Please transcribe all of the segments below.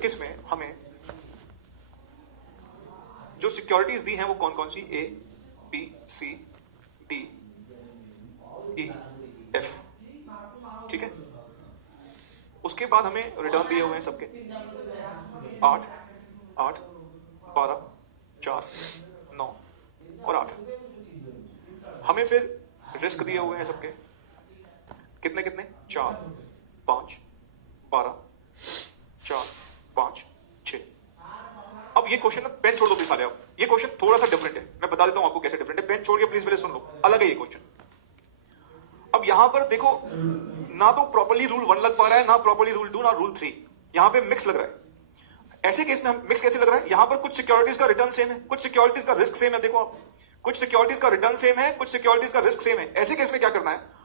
21 में हमें जो सिक्योरिटीज दी हैं वो कौन कौन सी, A B C D E F, ठीक है। उसके बाद हमें रिटर्न दिए हुए हैं सबके 8 8 12 4 9 और 8। हमें फिर रिस्क दिए हुए हैं सबके कितने कितने, 4 5 12 4 5 6। अब ये क्वेश्चन, पेन छोड़ दो प्लीज सारे, ये क्वेश्चन थोड़ा सा डिफरेंट है, मैं बता देता हूं आपको कैसे डिफरेंट है। पेन छोड़ के प्लीज पहले सुन लो, अलग है ये क्वेश्चन। अब यहां पर देखो, ना तो प्रॉपर्ली रूल 1 लग पा रहा है, ना प्रॉपर्ली रूल 2, ना रूल 3, यहां पे मिक्स लग रहा है। ऐसे केस में मिक्स कैसे लग रहा है, यहां पर कुछ सिक्योरिटीज का रिटर्न सेम है, कुछ सिक्योरिटीज का रिस्क सेम है। देखो आप, कुछ सिक्योरिटीज का रिटर्न सेम है, कुछ सिक्योरिटीज का रिस्क सेम है। ऐसे केस में क्या करना है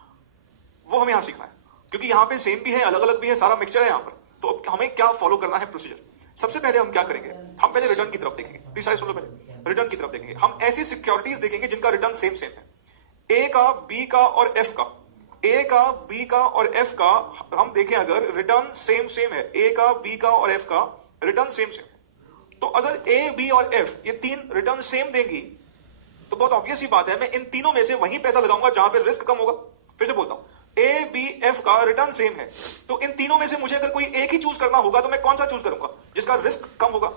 वो हमें यहां सीखना है, क्योंकि यहां पे सेम भी है, अलग अलग भी है, सारा मिक्सचर है यहां पर। तो हमें क्या फॉलो करना है प्रोसीजर। सबसे पहले हम क्या करेंगे, हम पहले रिटर्न की तरफ देखेंगे, प्लीज सारे सुन लो, पहले रिटर्न की तरफ देखेंगे। हम ऐसी सिक्योरिटीज देखेंगे जिनका रिटर्न सेम सेम है, ए का, बी का और एफ का। ए का, बी का और एफ का हम देखें अगर रिटर्न सेम सेम है, ए का, बी का और एफ का रिटर्न सेम सेम है, तो अगर ए, बी और एफ ये तीन रिटर्न सेम देंगी तो बहुत ऑब्वियस ही बात है, मैं इन तीनों में से वही पैसा लगाऊंगा जहां पे रिस्क कम होगा। फिर से बोलता हूं, ए बी एफ का रिटर्न सेम है, तो इन तीनों में से मुझे अगर कोई एक ही चूज करना होगा तो मैं कौन सा चूज करूंगा, जिसका रिस्क कम होगा।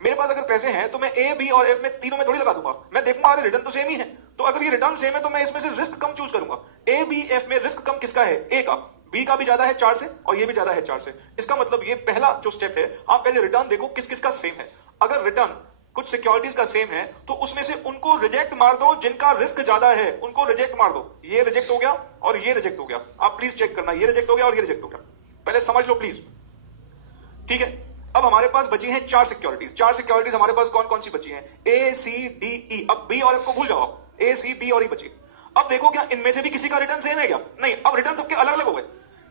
मेरे पास अगर पैसे हैं तो मैं ए, बी और एफ में तीनों में थोड़ी लगा दूंगा, मैं देखूंगा अरे रिटर्न तो सेम ही है, तो अगर ये रिटर्न सेम है तो मैं इसमें से रिस्क कम चूज करूंगा। ए, बी, एफ में रिस्क कम किसका है, ए का। बी का भी ज्यादा है 4 से और ये भी ज्यादा है 4 से। इसका मतलब ये पहला जो स्टेप है, आप पहले रिटर्न देखो किस किस का सेम है। अगर रिटर्न कुछ सिक्योरिटीज का सेम है तो उसमें से उनको रिजेक्ट मार दो जिनका रिस्क ज्यादा है, उनको रिजेक्ट मार दो। ये रिजेक्ट हो गया और ये रिजेक्ट हो गया, आप प्लीज चेक करना, ये रिजेक्ट हो गया और ये रिजेक्ट हो गया, पहले समझ लो प्लीज, ठीक है। अब हमारे पास बची हैं 4 सिक्योरिटीज। 4 सिक्योरिटीज हमारे पास कौन कौन सी बची हैं, ए सी डी ई। अब बी और एफ को भूल जाओ, ए सी डी और ई बची। अब देखो क्या इनमें से भी किसी का रिटर्न सेम है क्या, नहीं, अब रिटर्न सबके अलग अलग हो गए।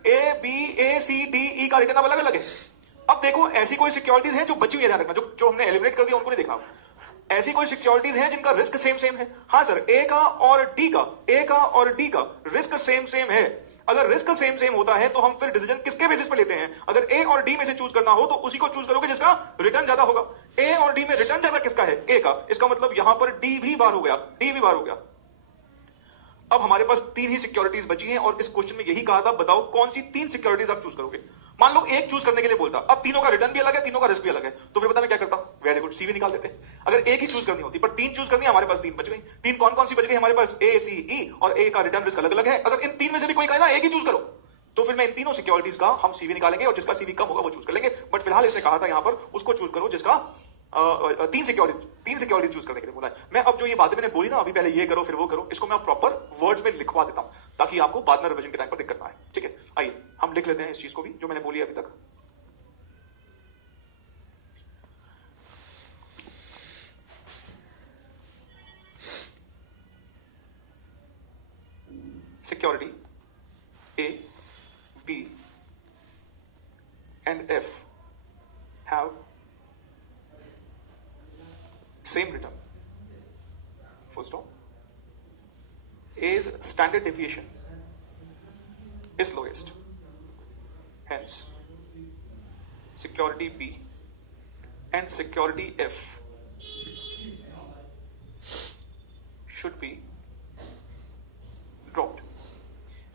A B A C D ई का रिटर्न अब अलग अलग है। अब देखो ऐसी कोई सिक्योरिटीज है जो बची हुई है, ध्यान रखना, जो हमने एलिमिनेट कर दिया उनको नहीं देखा। ऐसी कोई सिक्योरिटीज हैं जिनका रिस्क सेम सेम है। हाँ सर, ए का और डी का, ए का और डी का रिस्क सेम सेम है। अगर रिस्क सेम सेम होता है तो हम फिर डिसीजन किसके बेसिस पे लेते हैं, अगर ए और डी में से चूज करना हो तो उसी को चूज करोगे जिसका रिटर्न ज्यादा होगा। ए और डी में रिटर्न ज्यादा किसका है, ए का, इसका मतलब यहां पर डी भी बाहर हो गया, डी भी बाहर हो गया। अब हमारे पास 3 ही सिक्योरिटीज बची हैं और इस क्वेश्चन में यही कहा था, बताओ कौन सी 3 सिक्योरिटीज आप चूज करोगे। मान लो एक चूज करने के लिए बोलता, अब तीनों का रिटर्न भी अलग है, तीनों का रिस्क भी अलग है, तो फिर बता मैं क्या करता, वेरी गुड, सी भी निकाल देते। अगर एक ही चूज करनी होती, पर 3 चूज करनी, हमारे पास 3 बच गई। 3 कौन कौन सी बच गई हमारे पास, ए सी ई, और ए का रिटर्न रिस्क अलग अलग है। अगर इन 3 में से भी कोई कहे ना एक ही चूज करो, तो फिर मैं इन तीनों सिक्योरिटीज का हम सीवी निकालेंगे और जिसका सीवी कम होगा वो चूज कर लेंगे। बट फिलहाल इसने कहा था यहां पर उसको चूज करो जिसका 3 सिक्योरिटीज चूज करने के लिए बोला है। मैं अब जो ये बातें मैंने बोली ना अभी, पहले ये करो फिर वो करो, इसको मैं प्रॉपर वर्ड्स में लिखवा देता हूं ताकि आपको बाद में रिवीजन के टाइम पर दिक्कत ना आए, ठीक है। आइए हम लिख लेते हैं इस चीज को भी जो मैंने बोली अभी तक। Security A, B and F have same return. Full stop. A's standard deviation is lowest. Hence, security B and security F should be dropped.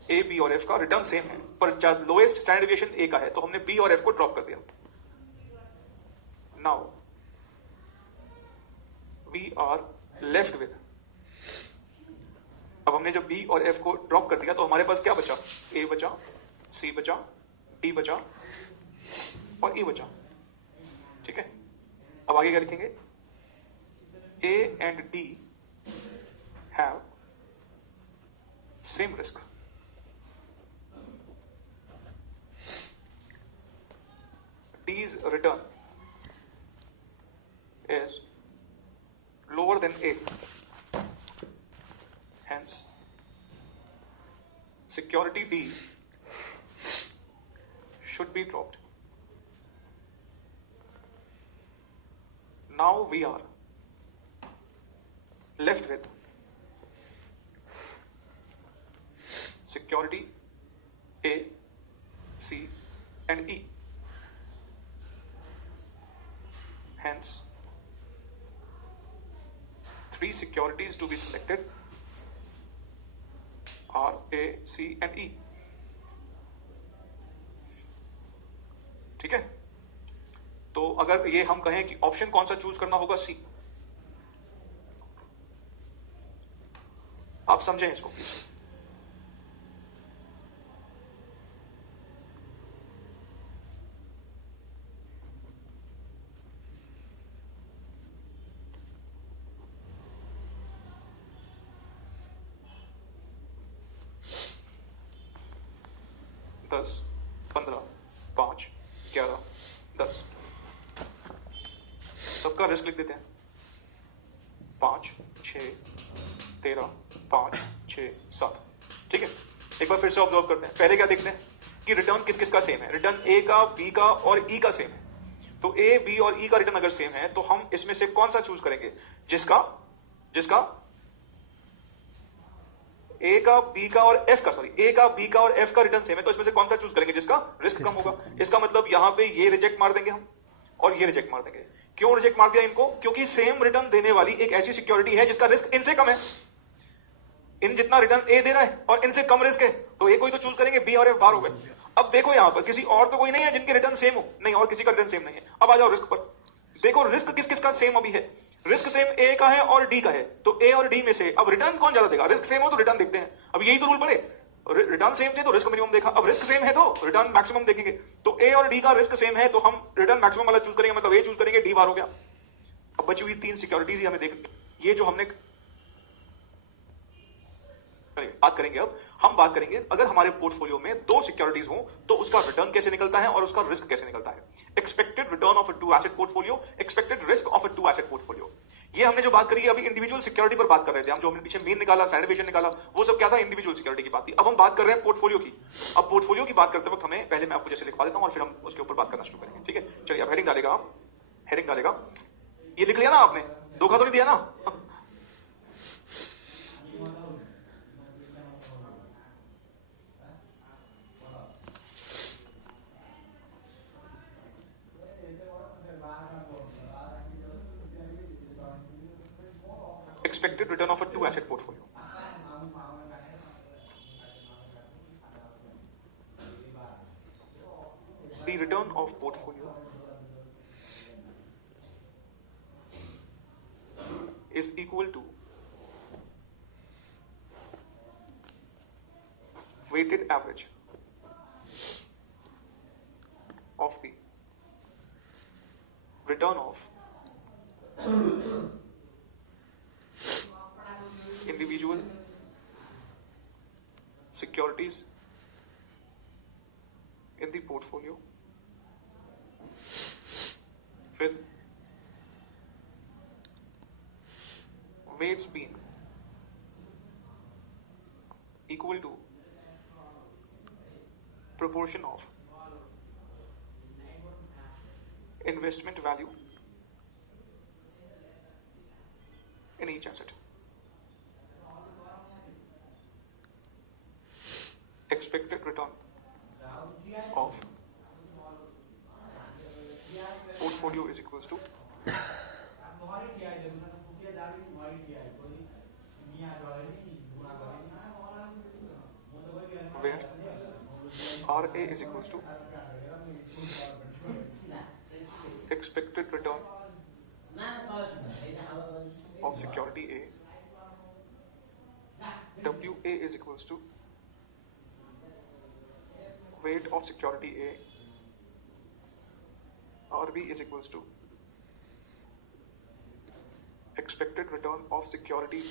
A, B और एफ का रिटर्न सेम है पर लोएस्ट स्टैंडर्ड डेविएशन ए का है, तो हमने B और F को ड्रॉप कर दिया। Now we are left with, अब हमने जब बी और एफ को ड्रॉप कर दिया तो हमारे पास क्या बचा, ए बचा, सी बचा, डी बचा और ई बचा, ठीक है। अब आगे क्या लिखेंगे, A and D have same risk. D's return is lower than A. Hence, security D should be dropped. Now we are left with security A, C and E. Hence, 3 securities to be selected are A, C and E. ठीक है, तो अगर ये हम कहें कि option कौन सा चूज करना होगा, सी। आप समझें इसको प्लीज। दस, 15, 5, 11, 10, सबका रिस्क लिख देते हैं। 5, 6, 13, 5, 6, 7। ठीक है, एक बार फिर से ऑब्जर्व करते हैं। पहले क्या देखते हैं कि रिटर्न किस किस का सेम है। रिटर्न ए का, बी का और ई का सेम है। तो ए, बी और ई का रिटर्न अगर सेम है तो हम इसमें से कौन सा चूज करेंगे? जिसका ए का, बी का और एफ का, सॉरी, ए का, बी का और एफ का रिटर्न सेम है, तो इसमें से कौन सा चूज करेंगे? जिसका रिस्क कम होगा। इसका मतलब यहां पे ये रिजेक्ट मार देंगे हम और ये रिजेक्ट मार देंगे। क्यों रिजेक्ट मार दिया इनको? क्योंकि सेम रिटर्न देने वाली एक ऐसी सिक्योरिटी है जिसका रिस्क इनसे कम है। इन जितना रिटर्न ए दे रहा है और इनसे कम रिस्क है, तो ए कोई तो चूज करेंगे, बी और एफ बाहर हो गए। अब देखो यहां पर किसी और तो कोई नहीं है जिनके रिटर्न सेम हो, नहीं, और किसी का रिटर्न सेम नहीं है। अब आ जाओ रिस्क पर। देखो रिस्क किस किस का सेम अभी है। रिस्क सेम ए का है और डी का है, तो ए और डी में से अब रिटर्न कौन ज्यादा देगा? रिस्क सेम हो तो रिटर्न देखते हैं। अब यही तो रूल पड़े, रिटर्न सेम थे तो रिस्क मिनिमम देखा, अब रिस्क सेम है तो रिटर्न मैक्सिमम देखेंगे। तो ए और डी का रिस्क सेम है तो हम रिटर्न मैक्सिमम वाला चूज करेंगे, मतलब ए चूज करेंगे, डी बाहर हो गया। अब बची हुई 3 सिक्योरिटीज ही हमें देख, ये जो हमने बात करेंगे। अब हम बात करेंगे अगर हमारे पोर्टफोलियो में 2 सिक्योरिटीज हो तो उसका रिटर्न कैसे निकलता है और उसका रिस्क कैसे निकलता है। Expected return of a 2 asset portfolio, expected risk of a 2 asset portfolio. ये हमने जो बात करी है अभी इंडिविजुअल सिक्योरिटी पर बात कर रहे थे हम, जो हमने पीछे मीन निकाला, स्टैंडर्ड डेविएशन निकाला, वो सब क्या था? इंडिविजुअल सिक्योरिटी की बात थी। अब हम बात कर रहे हैं पोर्टफोलियो की। अब पोर्टफोलियो की बात करते वक्त हमें, पहले मैं आपको जैसे लिखवा देता हूं और फिर हम उसके ऊपर बात करना शुरू करेंगे। ठीक है, चलिए अब हेडिंग डालेगा, आप हेडिंग डालेगा। ये लिख लिया ना आपने, धोखा तो नहीं दिया ना? Expected return of a 2 asset portfolio. The return of portfolio is equal to weighted average of the return of individual securities in the portfolio with weights being equal to proportion of investment value in each asset. Expected return of portfolio is equals to where RA is equals to expected return of security A, WA is equals to weight of security A, RB is equals to expected return of security B,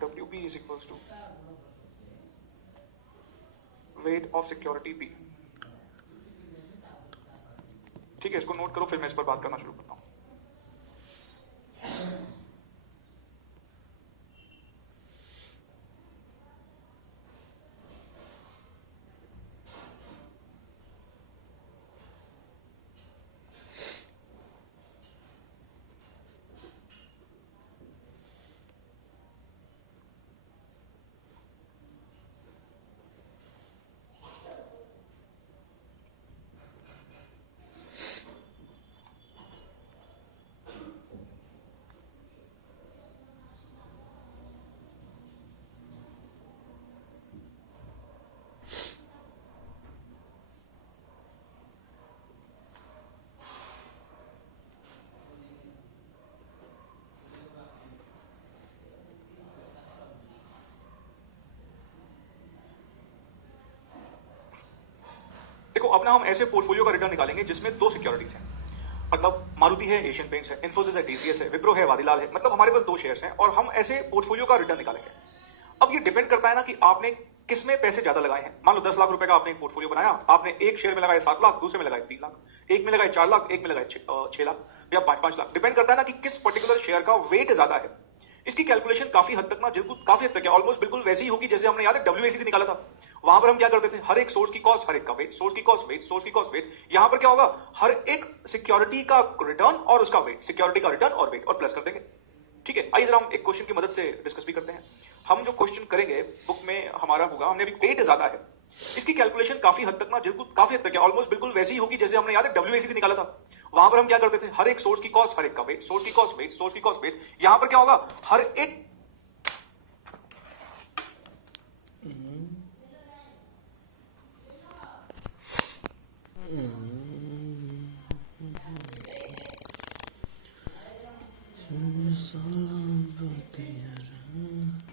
WB is equals to weight of security B। ठीक है, इसको note करो, फिर मैं इस पर बात करना शुरू करता हूं। देखो अब ना हम ऐसे पोर्टफोलियो का रिटर्न निकालेंगे जिसमें दो सिक्योरिटीज हैं, मतलब मारुति है, एशियन पेंट्स है, इन्फोसिस है, टीसीएस है, विप्रो है, वादीलाल है, मतलब हमारे पास दो शेयर्स हैं और हम ऐसे पोर्टफोलियो का रिटर्न निकालेंगे। अब ये डिपेंड करता है ना कि आपने किसमें पैसे ज्यादा लगाए हैं। मान लो 10 लाख रुपए का आपने एक पोर्टफोलियो बनाया, आपने एक शेयर में लगाए 7 लाख, दूसरे में लगाए 3 लाख, एक में लगाए 4 लाख, एक में लगाए 6 लाख या 5-5 लाख। डिपेंड करता है ना कि किस पर्टिकुलर शेयर का वेट ज्यादा है। इसकी कैलकुलेशन काफी हद तक ना काफी हद तक ऑलमोस्ट बिल्कुल वैसी ही होगी जैसे हमने याद है WAC से निकाला था। वहां पर हम क्या करते थे, हर एक सोर्स की कॉस्ट, हर एक का वेट, सोर्स की कॉस्ट, वेट, सोर्स की कॉस्ट, वेट। यहां पर क्या होगा, हर एक सिक्योरिटी का रिटर्न और उसका वेट, सिक्योरिटी का रिटर्न और वेट और प्लस कर देंगे। ठीक है, आइए जरा हम एक क्वेश्चन की मदद से डिस्कस भी करते हैं। हम जो क्वेश्चन करेंगे बुक में हमारा होगा, हमने अभी वेट ज्यादा है, इसकी कैलकुलेशन काफी हद तक ना काफी हद तक ऑलमोस्ट बिल्कुल वैसी ही होगी जैसे हमने याद है WAC से निकाला था। वहां पर हम क्या करते थे, हर एक सोर्स की कॉस्ट, हर एक का वेट, सोर्स की कॉस्ट, वेट, सोर्स की कॉस्ट, वेट। यहां पर क्या होगा, हर एक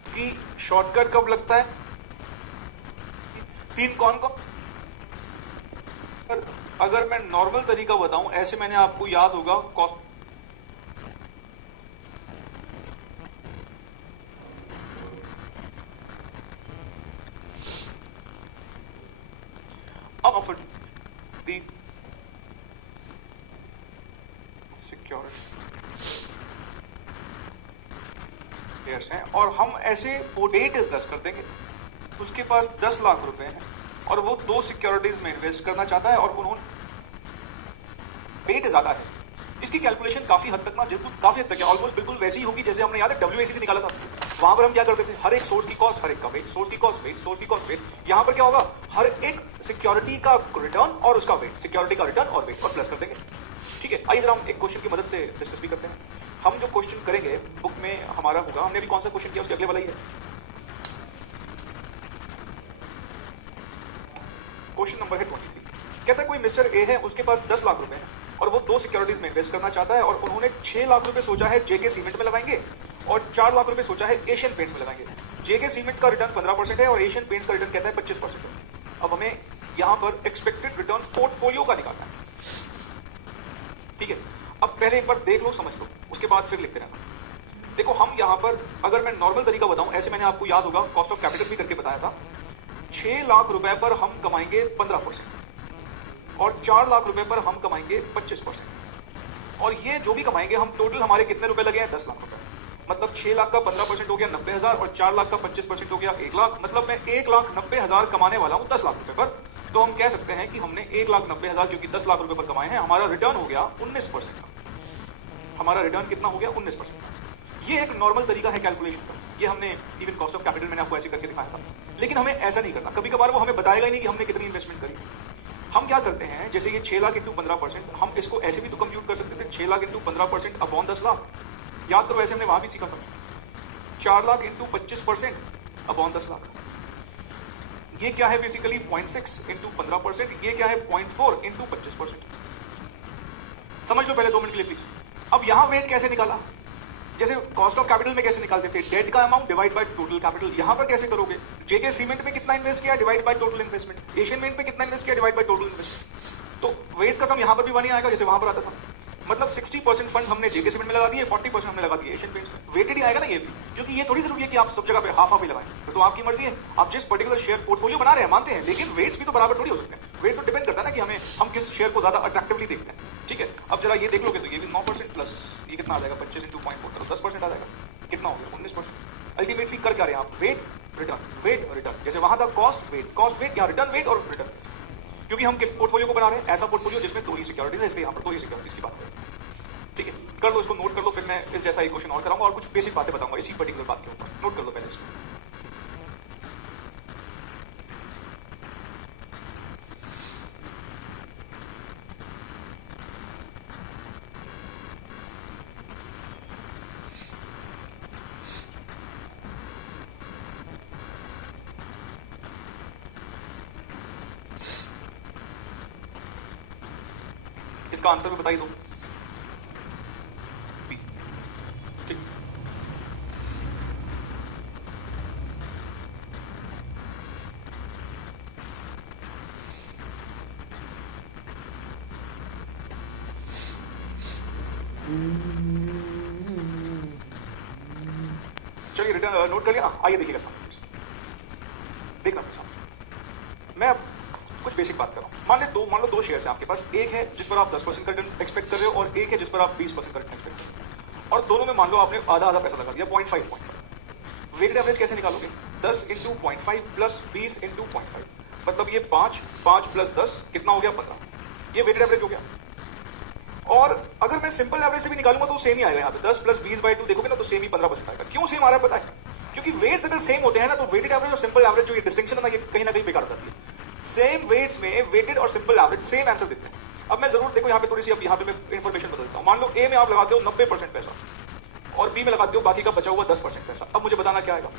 कि शॉर्टकट कब लगता है, तीन कौन कौन। अगर मैं नॉर्मल तरीका बताऊं, ऐसे मैंने आपको याद होगा कॉस्ट, अब दी सिक्योरिटी हैं और हम ऐसे डेट डिस्कस कर देंगे। उसके पास 10 लाख रुपए हैं और वो दो सिक्योरिटीज में इन्वेस्ट करना चाहता है और उन्होंने वेट ज्यादा है। इसकी कैलकुलेशन काफी हद तक ना काफी हद तक ऑलमोस्ट बिल्कुल वैसी ही होगी जैसे हमने याद है WAC से निकाला था। वहां पर हम क्या करते थे, हर एक सोर्स की कॉस्ट, हर एक का वेट, सोर्स की कॉस्ट, वेट, सोर्स की कॉस्ट, वेट। यहां पर क्या होगा, हर एक सिक्योरिटी का रिटर्न और उसका वेट, सिक्योरिटी का रिटर्न और वेट और प्लस कर देंगे। ठीक है, आइए जरा हम एक क्वेश्चन की मदद से डिस्कस भी करते हैं। हम जो क्वेश्चन करेंगे बुक में हमारा होगा, हमने अभी कौन सा क्वेश्चन किया उसके अगले वाला ही है। क्वेश्चन नंबर है 23। कहता है कोई मिस्टर ए है, उसके पास 10 लाख रुपए हैं और वो दो सिक्योरिटीज में इन्वेस्ट करना चाहता है और उन्होंने 6 लाख रुपए सोचा है जेके सीमेंट में लगाएंगे और 4 लाख रुपए सोचा है एशियन पेंट्स में लगाएंगे। जेके सीमेंट का रिटर्न 15% है और एशियन पेंट्स का रिटर्न कहता है 25% है। अब हमें यहां पर एक्सपेक्टेड रिटर्न पोर्टफोलियो का निकालना है। ठीक है, अब पहले एक बार देख लो, समझ लो, उसके बाद फिर लिखते रहना। देखो हम यहां पर अगर मैं नॉर्मल तरीका बताऊं, ऐसे मैंने आपको याद होगा कॉस्ट ऑफ कैपिटल भी करके बताया था। 6 लाख रुपए पर हम कमाएंगे 15% और 4 लाख रुपए पर हम कमाएंगे 25%। और ये जो भी कमाएंगे हम टोटल हमारे कितने रुपए लगे हैं, 10 लाख रुपए। मतलब 6 लाख का 15% हो गया 90,000 और 4 लाख का 25% हो गया 1 लाख। मतलब मैं 1,90,000 कमाने वाला हूं 10 लाख रुपए पर। तो हम कह सकते हैं कि हमने 1,90,000 क्योंकि 10 लाख रुपए पर कमाए हैं, हमारा रिटर्न हो गया 19% का। हमारा रिटर्न कितना हो गया, 19%। ये एक नॉर्मल तरीका है कैलकुलेशन का। ये हमने इवन कॉस्ट ऑफ कैपिटल मैंने आपको ऐसे करके दिखाया था, लेकिन हमें ऐसा नहीं करना। कभी कभार वो हमें बताएगा ही नहीं कि हमने कितनी इन्वेस्टमेंट करी। हम क्या करते हैं, जैसे ये 6 लाख इंटू 15%, हम इसको ऐसे भी तो कंप्यूट कर सकते थे, 6 लाख इंटू 15% अपॉन 10 लाख। याद करो, ऐसे हमने वहां भी सीखा था। 4 लाख इंटू 25% अपॉन 10 लाख। ये क्या है बेसिकली 0.6 इंटू 15%, ये क्या है 0.4 इंटू 25%। समझ लो पहले 2 मिनट के लिए प्लीज। अब यहां वेट कैसे निकाला, जैसे कॉस्ट ऑफ कैपिटल में कैसे निकालते थे, डेट का amount divide by total capital. यहां पर कैसे करोगे, जेके सीमेंट में कितना इन्वेस्ट किया divide by total investment, Asian paint में कितना इन्वेस्ट किया डिवाइड बाय टोटल इन्वेस्टमेंट। तो वेट्स का सम यहां पर भी वही आएगा जैसे वहां पर आता था। मतलब 60% फंड हमने जेके सीमेंट में लगा दिए, 40% हमने लगा दिए एशियन पेंट्स में। वेटेड ही आएगा ना ये भी, क्योंकि ये थोड़ी जरूरी है कि आप सब जगह पे हाफ हाफ ही लगाएं। तो आपकी मर्जी है, आप जिस पर्टिकुलर शेयर पोर्टफोलियो बना रहे हैं मानते हैं, लेकिन वेट्स भी तो बराबर थोड़ी हो सकते हैं। वेट्स तो डिपेंड करता है ना कि हम किस शेयर को ज्यादा अट्रैक्टिवली देखते हैं। ठीक है, अब जरा ये देख लोगे तो ये भी 9% प्लस ये कितना आ जाएगा, 25 इंटू 0.4 10% आ जाएगा। कितना हो गया, 19%। अल्टीमेटली कर क्या रहे हैं आप, वेट रिटर्न, वेट रिटर्न। जैसे वहां था कॉस्ट वेट, यहाँ रिटर्न वेट और रिटर्न। क्योंकि हम किस पोर्टफोलियो को बना रहे हैं, ऐसा पोर्टफोलियो जिसमें दो ही सिक्योरिटीज है, इसलिए यहाँ पर दो ही सिक्योरिटीज की बात करें। ठीक है, कर लो, इसको नोट कर लो, फिर मैं इस जैसा एक क्वेश्चन और कराऊंगा और कुछ बेसिक बातें बताऊंगा इसी पर्टिकुलर बात के ऊपर। नोट कर लो पहले इसको। इसका आंसर भी बता ही दो। ठीक, चलिए रिटर्न नोट कर लिया। आइए देखिएगा सामने, देखना सामने। मैं अब कुछ बेसिक बात कर रहा हूं। मान लो दो शेयर्स हैं आपके पास। एक है जिस पर आप 10% का रिटर्न एक्सपेक्ट कर रहे हो और एक है जिस पर आप 20% का रिटर्न एक्सपेक्ट कर रहे हो, और दोनों में मान लो आपने आधा आधा पैसा लगा दिया, 0.5। वेटेड एवरेज कैसे निकालोगे? 10 इंटू 0.5 प्लस 20 इंटू 0.5, मतलब ये 5 प्लस 10 कितना हो गया? 15। ये वेटेड एवरेज हो गया। और अगर मैं सिंपल एवरेज से भी निकालूंगा तो सेम ही आएगा। यहाँ पे 10 प्लस 20/2 देखोगे ना तो सेम ही 15% आएगा। क्यों सेम आ रहा है पता है? क्योंकि वेट्स अगर सेम होते हैं ना तो वेटेड एवरेज और सिंपल एवरेज जो ये डिस्टिंक्शन है ना, ये कहीं ना कहीं बेकार हो जाती है। सेम वेट्स में वेटेड और सिंपल एवरेज सेम आंसर देते हैं। अब मैं जरूर देखो यहाँ पे थोड़ी सी, अब यहाँ पे मैं इंफॉर्मेशन बदल देता हूँ। मान लो ए में आप लगाते हो 90% पैसा और बी में लगाते हो बाकी का बचा हुआ 10% पैसा। अब मुझे बताना क्या आएगा?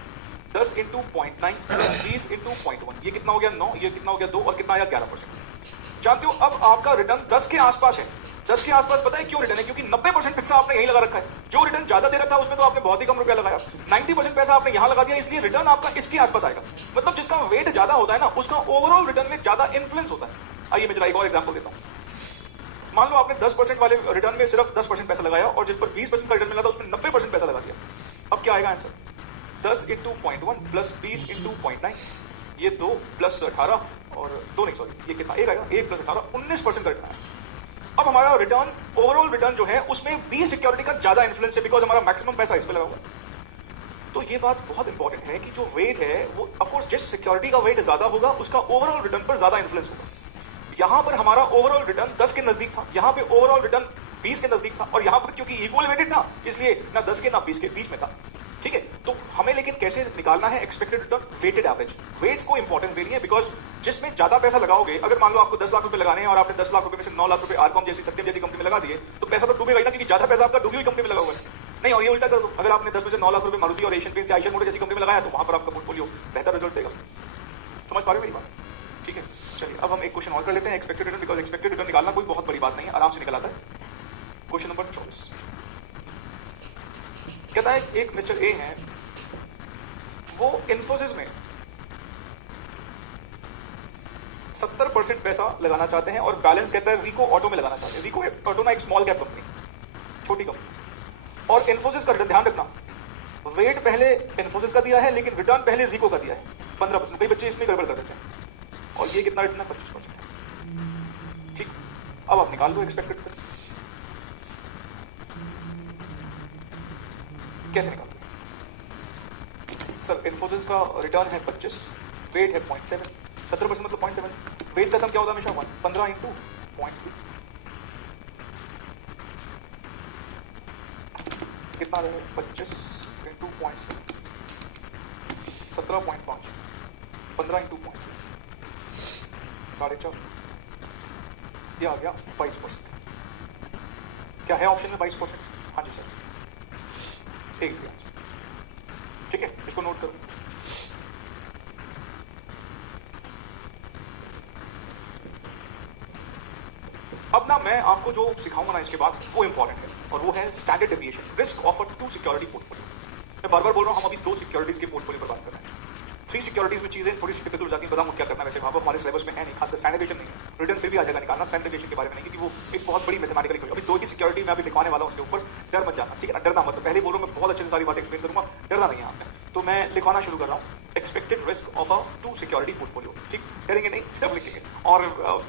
10 इंटू 0.9 प्लस 20 इंटू 0.1, ये कितना हो गया? 9। ये कितना हो गया? 2। और कितना आया? 11%। जानते हो अब आपका रिटर्न 10 के आसपास है। 10 के आसपास पता है क्यों रिटर्न है? क्योंकि 90% पैसा आपने यहीं लगा रखा है। जो रिटर्न ज्यादा दे रखा है उसमें तो आपने बहुत ही कम रुपया लगाया। 90% पैसा आपने यहां लगा दिया, इसलिए रिटर्न आपका इसके आसपास आएगा। मतलब जिसका वेट ज्यादा होता है ना उसका ओवरऑल रिटर्न में ज्यादा इन्फ्लुएंस होता है। आइए मैं जरा एक और एग्जांपल देता हूं। मान लो आपने 10% वाले रिटर्न में सिर्फ 10% पैसा लगाया और जिस पर 20% का रिटर्न मिला था उसमें 90% पैसा लगा दिया। अब क्या आएगा आंसर? 10 इंटू 0.1 प्लस 20 इंटू 0.9, ये 2 प्लस 18 और 2 नहीं सॉरी, ये कितना? 1 आएगा। 1 प्लस 18, 19% का रिटर्न आया। अब हमारा रिटर्न, ओवरऑल रिटर्न जो है उसमें बी सिक्योरिटी का ज्यादा इन्फ्लुएंस है, बिकॉज हमारा मैक्सिमम पैसा इस पे लगा हुआ है। तो ये बात बहुत इंपॉर्टेंट है कि जो वेट है वो ऑफकोर्स जिस सिक्योरिटी का वेट ज्यादा होगा उसका ओवरऑल रिटर्न पर ज्यादा इन्फ्लुएंस होगा। यहां पर हमारा ओवरऑल रिटर्न 10 के नजदीक था, यहां पे ओवरऑल रिटर्न 20 के नजदीक था, और यहां पर क्योंकि इक्वल वेटेड था इसलिए ना 10 के ना 20 के बीच में था। ठीक है, तो हमें लेकिन कैसे निकालना है expected return? Weighted average. Weights को इंपॉर्टेंस देनी है, बिकॉज जिसमें ज्यादा पैसा लगाओगे, अगर मान लो आपको 10 लाख रुपए लगाने हैं और आपने 10 लाख रुपए में से 9 लाख रुपए आरकॉम जैसी, सत्यम जैसी कंपनी में लगा दिए, तो पैसा तो डूबेगा ही ना, क्योंकि ज्यादा पैसा आपका डूबी हुई कंपनी में लगा हुआ है। नहीं, और ये उल्टा कर दो, अगर आपने 10 में से 9 लाख रुपए मारुति और एशियन पेंट्स या एशियन मोटर जैसी कंपनी में लगाया तो वहां पर आपका पोर्टफोलियो बेहतर रिजल्ट देगा। समझ पा रहे हो मेरी बात? ठीक है, चलिए अब हम एक क्वेश्चन और कर लेते हैं expected return, because expected return निकालना कोई बहुत बड़ी बात नहीं है, आराम से निकल आता है। क्वेश्चन नंबर 24 कहता है एक मिस्टर ए है, वो इन्फोसिस में 70% पैसा लगाना चाहते हैं और बैलेंस कहता है रिको ऑटो में लगाना चाहते हैं। रिको ऑटो ना एक स्मॉल कैप कंपनी, छोटी कंपनी, और इन्फोसिस का ध्यान रखना, वेट पहले इन्फोसिस का दिया है लेकिन रिटर्न पहले रिको का दिया है 15%। कई बच्चे इसमें गड़बड़ कर देते हैं, और ये कितना रिटर्न है? 25%। ठीक, अब आप निकाल दो एक्सपेक्टेड रिटर्न। कैसे निकाल? सर इन्फोसिस का रिटर्न है 25, वेट है 0.7, 70% मतलब 0.7। वेट का सम क्या होता है हमेशा? 1, 15 इंटू 0.3 कितना है? 25 इंटू 0.7, 17.5, 15 इंटू 0.3, 4.5, ये आ गया 22%। क्या है ऑप्शन में 22%? हाँ जी सर, ठीक है। ठीक है, इसको नोट करो। अब ना मैं आपको जो सिखाऊंगा ना इसके बाद वो इंपॉर्टेंट है, और वो है standard deviation, risk of two security portfolio. मैं बार बार बोल रहा हूं, हम अभी 2 सिक्योरिटीज के पोर्टफोलियो पर बात कर रहे हैं। 3 सिक्योरिटीज में चीजें थोड़ी सी टिपिकल हो जाती है, बताऊं क्या करना है। वैसे वहां पर हमारे सिलेबस में है नहीं, खासकर स्टैंडर्ड डेविएशन नहीं है। रिटर्न फिर भी आ जाएगा निकालना, स्टैंडर्ड डेविएशन के बारे में नहीं, क्योंकि वो एक बहुत बड़ी मैथमेटिकल इक्वेशन। अभी 2 की सिक्योरिटी मैं अभी लिखवाने वाला हूं, उसके ऊपर डर मत जाना, ठीक है ना? डरना मत, पहले बोलो मैं बहुत अच्छे से सारी बातें एक्सप्लेन करूंगा, डरना नहीं है आपने। तो मैं लिखवाना शुरू कर रहा हूं, expected risk of a 2 security portfolio. ठीक, डरेंगे नहीं, सब लिखेंगे, और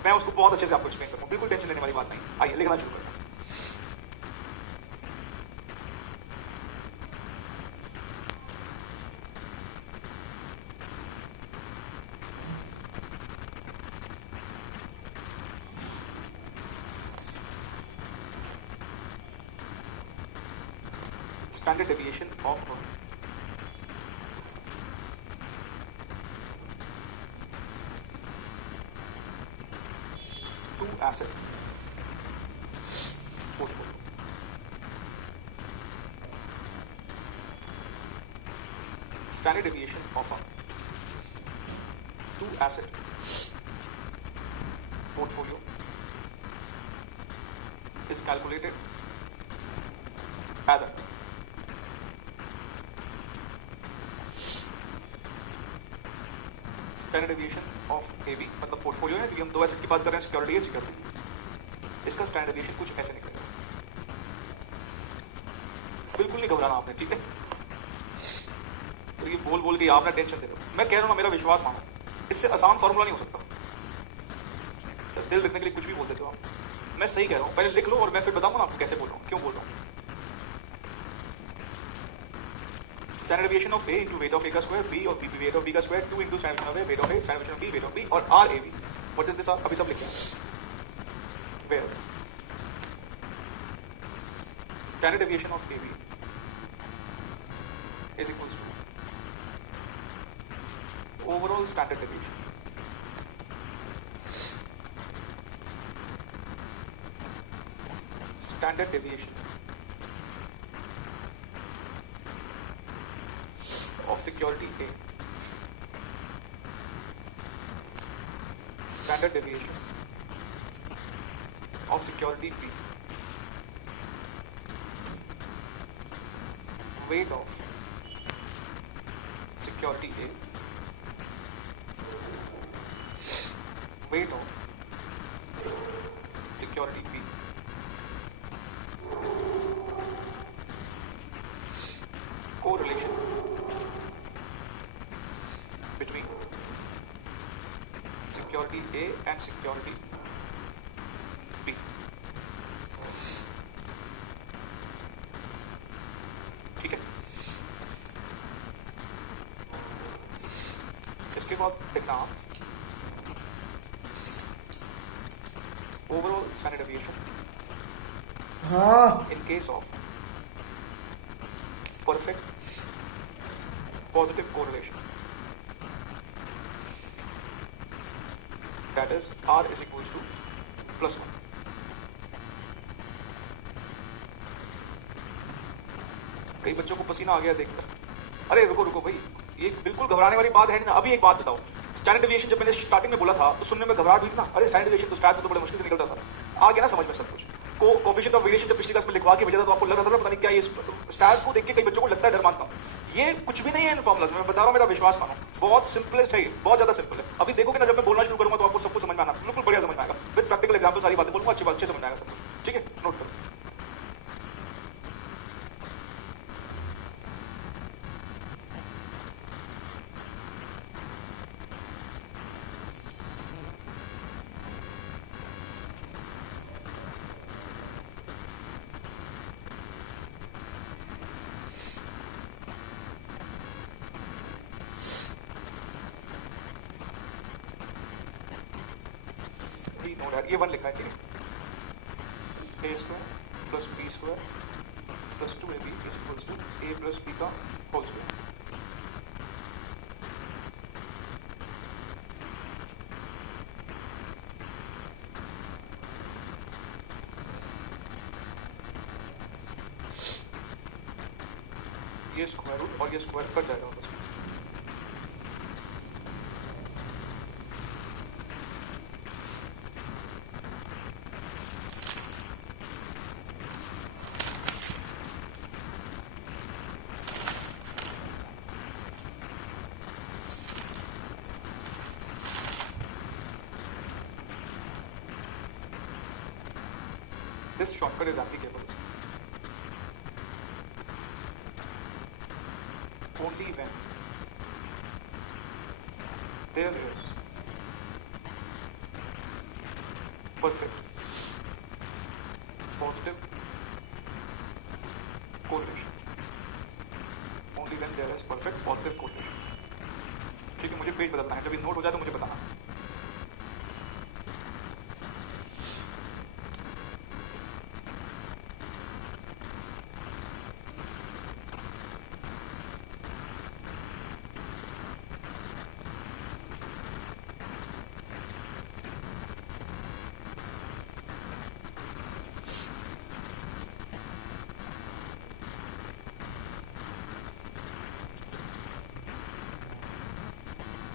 मैं उसको बहुत अच्छे से आपको एक्सप्लेन करूंगा, बिल्कुल टेंशन लेने वाली बात नहीं। आइए लिखना शुरू करते हैं। Standard deviation of 2 asset portfolio. Standard deviation of a 2 asset portfolio is calculated as a standard deviation of AB, मतलब पोर्टफोलियो है, क्योंकि हम 2 एसेट की बात कर रहे हैं, सिक्योरिटी है, सिक्योरिटी। इसका स्टैंडर्ड डेविएशन कुछ ऐसे निकलेगा। बिल्कुल नहीं घबराना आपने, ठीक है? तो ये बोल बोल के आप ना टेंशन दे रहे हो। मैं कह रहा हूँ ना, मेरा विश्वास मानो, इससे आसान फॉर्मूला नहीं हो सकता। सर दिल रखने के लिए कुछ भी बोल देते हो आप। मैं सही कह रहा हूँ, पहले लिख लो और मैं फिर बताऊंगा ना आपको कैसे बोल रहा हूँ, क्यों बोल रहा हूँ। Standard deviation of A into weight of A का square, B और B weight of B का square, 2 into standard deviation of A, weight of A, standard deviation of B, weight of B और RAB. What is this? अभी सब लिखे हैं। Where standard deviation of AB is equals to overall standard deviation of security A, standard deviation of security B, weight of security A, weight of security B, correlation between security A and security B. ठीक है, इसके बाद देखना आप overall standard deviation in case of perfect positive correlation, that is R is equals to +1. कई बच्चों को पसीना आ गया देखकर। अरे रुको रुको भाई, ये बिल्कुल घबराने वाली बात है ना। अभी एक बात बताओ, स्टैंडर्ड डेविएशन जब मैंने स्टार्टिंग में बोला था तो सुनने में घबराहट हुई ना। अरे स्टैंडर्ड डेविएशन तो स्टार्ट में तो बड़े मुश्किल से निकलता था, आ गया ना समझ में सब कुछ। कोएफिशिएंट ऑफ वेरिएशन जब पिछली क्लास में लिखवा के भेजा था तो आपको लग रहा था पता नहीं क्या ये स्टार्स को देख के कई बच्चों को लगता है डर मानता हूँ। ये कुछ भी नहीं है इन फॉर्मुलाज में, मैं बता रहा हूँ, मेरा विश्वास मानो, बहुत सिंपलेस्ट है, बहुत ज्यादा सिंपल है। अभी देखोगे ना, जब मैं बोलना शुरू करूंगा तो आपको सब कुछ समझ में आना, बिल्कुल बढ़िया समझ में आएगा। विद प्रैक्टिकल एग्जांपल सारी बातें बोलूंगा, अच्छे समझ में आएगा सब कुछ, ठीक है? नोट करो। नो डैट, ये 1 लिखा है, ठीक है? a square plus b square plus 2ab is equals to a plus b का होल स्क्वायर। ये स्क्वायर रूट और ये स्क्वायर कट जाएगा बस। This shortcut is applicable only when there is perfect positive correlation. Only when there is perfect positive correlation. ठीक है, मुझे page बदलना है, जब ये नोट हो जाए तो मुझे बताना।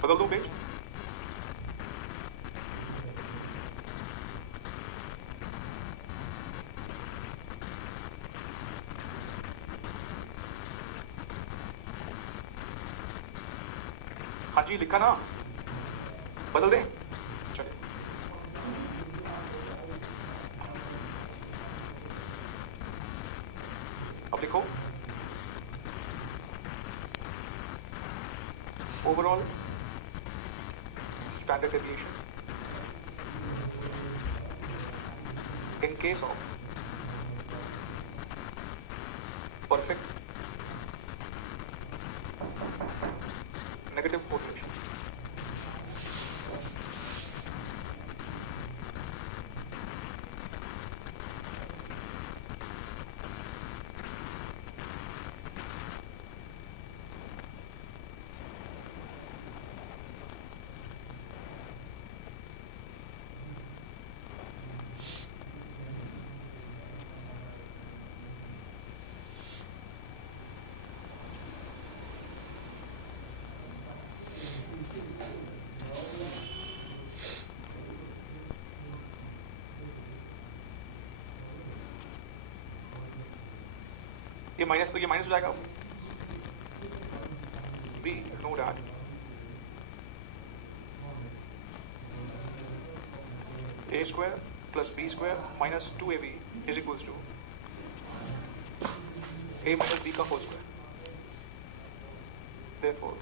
बदल दूं पेज? हाँ जी, लिखा ना, बदल दें? चलिए, अब लिखो overall standard deviation in case of perfect negative correlation. ये माइनस तो ये माइनस हो जाएगा, we know that a square plus b square minus 2ab is equals to a minus b का होल स्क्वायर. Therefore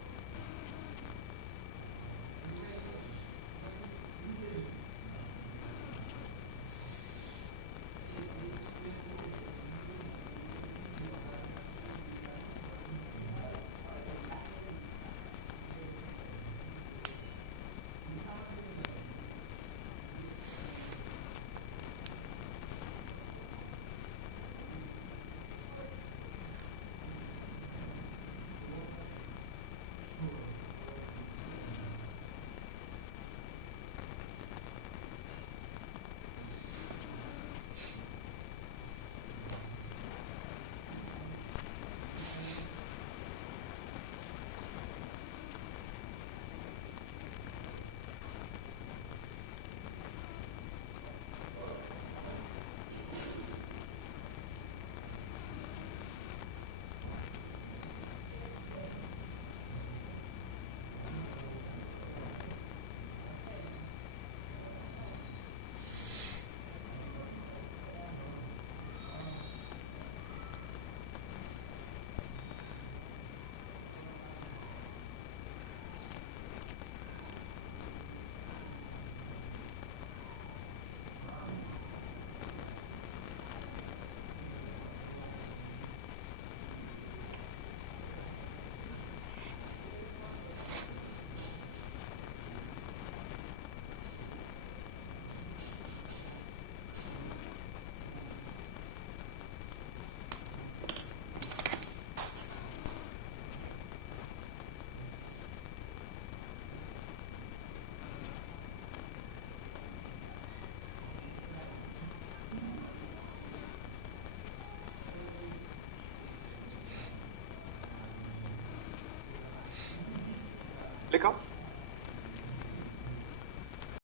लिखा